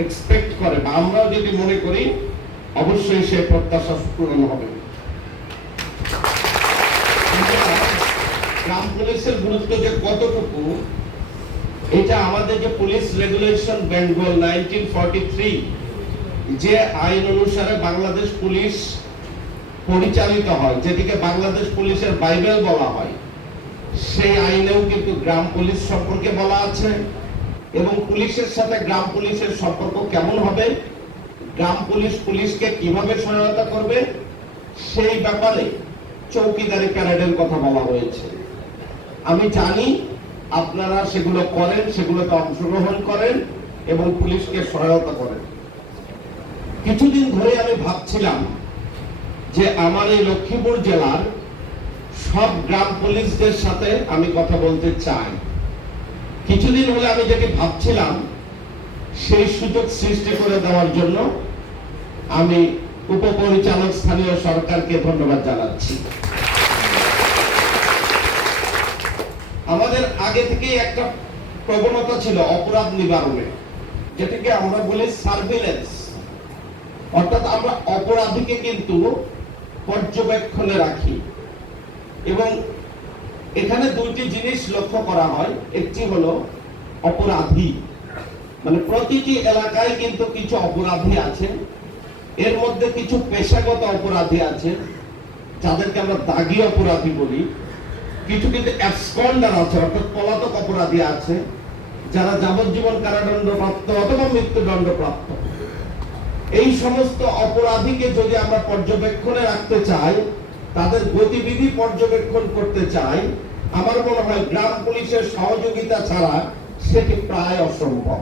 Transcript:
Expect করে বা আমরাও যদি মনে করি, অবশ্যই সেই প্রত্যাশা পূরণ হবে। গ্রাম পুলিশের গুরুত্ব যে কতটুকু, এটা আমাদের যে পুলিশ রেগুলেশন বেঙ্গল 1943 যে আইন অনুসারে বাংলাদেশ পুলিশ পরিচালিত হয়, যেটিকে বাংলাদেশ পুলিশের বাইবেল বলা হয়, সেই আইনেও কিন্তু গ্রাম পুলিশ সম্পর্কে বলা আছে। এবং পুলিশের সাথে গ্রাম পুলিশের সম্পর্ক কেমন হবে, গ্রাম পুলিশ পুলিশকে কিভাবে সহায়তা করবে, সেই ব্যাপারে চৌকিদারি প্যারেডের কথা বলা হয়েছে। আমি জানি আপনারা সেগুলো করেন, সেগুলোতে অংশগ্রহণ করেন এবং পুলিশকে সহায়তা করেন। কিছুদিন ধরে আমি ভাবছিলাম যে আমার এই লক্ষ্মীপুর জেলার সব গ্রাম পুলিশদের সাথে আমি কথা বলতে চাই। কিছুদিন হলে আমি যেটি ভাবছিলাম, সেই সুযোগ সৃষ্টি করে দেওয়ার জন্য আমি উপপরিচালক স্থানীয় সরকারকে ধন্যবাদ জানাচ্ছি। আমাদের আগে থেকেই একটা প্রবণতা ছিল অপরাধ নিবারণে, যেটাকে আমরা বলি সার্ভিলেন্স, অর্থাৎ আমরা অপরাধীকে কিন্তু পর্যবেক্ষণে রাখি। এবং এখানে দুইটি জিনিস লক্ষ্য করা হয়। একটি হলো অপরাধী, মানে প্রতিটি এলাকায় কিন্তু কিছু অপরাধী আছে, এর মধ্যে কিছু পেশাগত অপরাধী আছে যাদেরকে আমরা দাগী অপরাধী বলি, কিছু কিন্তু অ্যাবসকন্ডার আছে অর্থাৎ পলাতক অপরাধী আছে যারা যাবজ্জীবন কারাদণ্ডপ্রাপ্ত অথবা মৃত্যুদণ্ডপ্রাপ্ত। এই সমস্ত অপরাধীকে যদি আমরা পর্যবেক্ষণে রাখতে চাই, তাদের গতিবিধি পর্যবেক্ষণ করতে চাই, আমার মনে হয় গ্রাম পুলিশের সহযোগিতা ছাড়া সেটি প্রায় অসম্ভব।